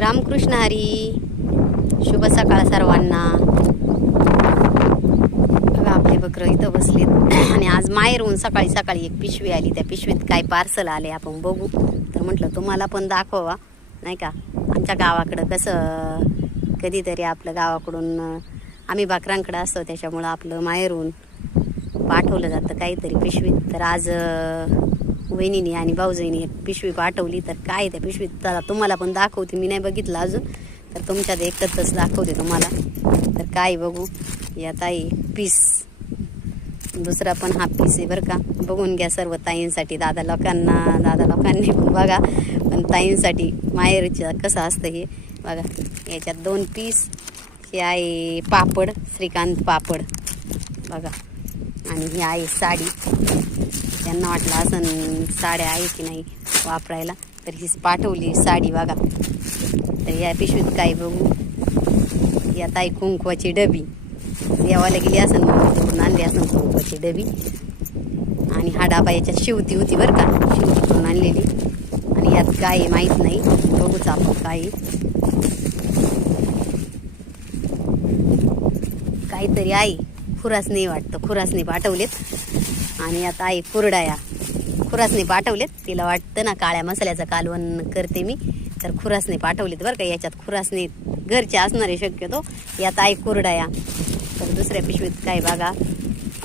रामकृष्ण हरी. शुभ सकाळ सर्वांना. बघा आपले बकरं इथं बसलेत आणि आज माहेरून सकाळी सकाळी एक पिशवी आली. त्या पिशवीत काय पार्सल आले आपण बघू. तर म्हटलं तुम्हाला पण दाखवा नाही का. आमच्या गावाकडं कसं कधीतरी आपलं गावाकडून आम्ही बकरांकडं असतो त्याच्यामुळं आपलं माहेरून पाठवलं जातं काहीतरी पिशवीत. तर आज वहिनीने आणि भाऊजाईने एक पिशवी पाठवली. तर काय त्या पिशवीत त्याला तुम्हाला पण दाखवते. मी नाही बघितलं अजून, तर तुमच्यात एकच दाखवते तुम्हाला. तर काय बघू. यात आहे पीस, दुसरा पण हा पीस आहे बरं का. बघून घ्या सर्व ताईंसाठी, दादा लोकांनी पण बघा, पण ताईंसाठी माहेरचं कसं असतं हे बघा. याच्यात 2 पीस. हे आहे पापड, श्रीकांत पापड बघा. आणि ही आहे साडी. त्यांना वाटलं असं साड्या आहे की नाही वापरायला, तर ही पाठवली साडी बघा. तर या पिशवीत काय बघू. यात आहे कुंकवाची डबी. देवाला गेली असं करून आणली असं कुंकवाची डबी. आणि हा डाबा याच्यात शिवती होती बरं का, शिवती करून आणलेली. आणि यात काय माहीत नाही, बघूच आपण काय काहीतरी आहे. खुरासणी वाटतं, खुरासणी पाठवलेत. आणि आता आहे कुरडाया, खुरासणी पाठवलेत. तिला वाटतं ना काळ्या मसाल्याचं कालवण करते मी, तर खुरासणी पाठवलेत बरं का. याच्यात खुरासणी घरचे असणारे शक्यतो. यात आहे कुरडाया. तर दुसऱ्या पिशवीत काय बघा,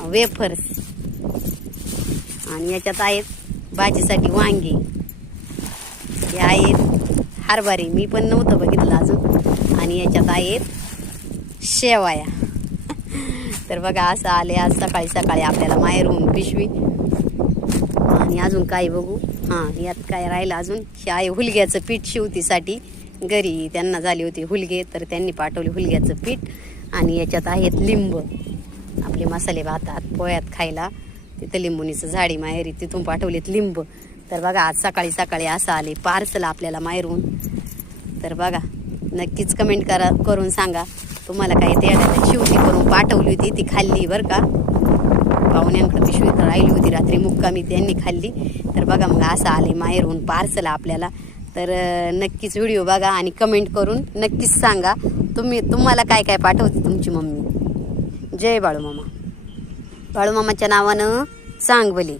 वेफर्स. आणि याच्यात आहेत भाजीसाठी वांगी. हे आहेत हरभरे, मी पण नव्हतं बघितलं अजून. आणि याच्यात आहेत शेवया. तर बघा असं आले आज सकाळी सकाळी आपल्याला माहेरून पिशवी. आणि अजून काय बघू. हां, यात काय राहिलं अजून. हे आहे हुलग्याचं पीठ शिवतीसाठी. घरी त्यांना झाली होती हुलगे, तर त्यांनी पाठवले हुलग्याचं पीठ. आणि याच्यात आहेत लिंब, आपले मसाले भातात पोह्यात खायला. तिथं लिंबुनीचं झाडी माहेरी, तिथून पाठवलेत लिंब. तर बघा आज सकाळी सकाळी असं आले पार्सल आपल्याला माहेरून. तर बघा नक्कीच कमेंट करून सांगा तुम्हाला काय ते शिवती करून पाठवली होती. ती खाल्ली बरं का. पाहुण्यांकडे पिशवी राहिली होती रात्री मुक्कामी, त्यांनी खाल्ली. तर बघा मग असं आले माहेरून पार्सल आपल्याला. तर नक्कीच व्हिडिओ बघा आणि कमेंट करून नक्कीच सांगा तुम्हाला काय काय पाठवते तुमची मम्मी. जय बाळूमामा. बाळूमामाच्या नावानं सांग भली.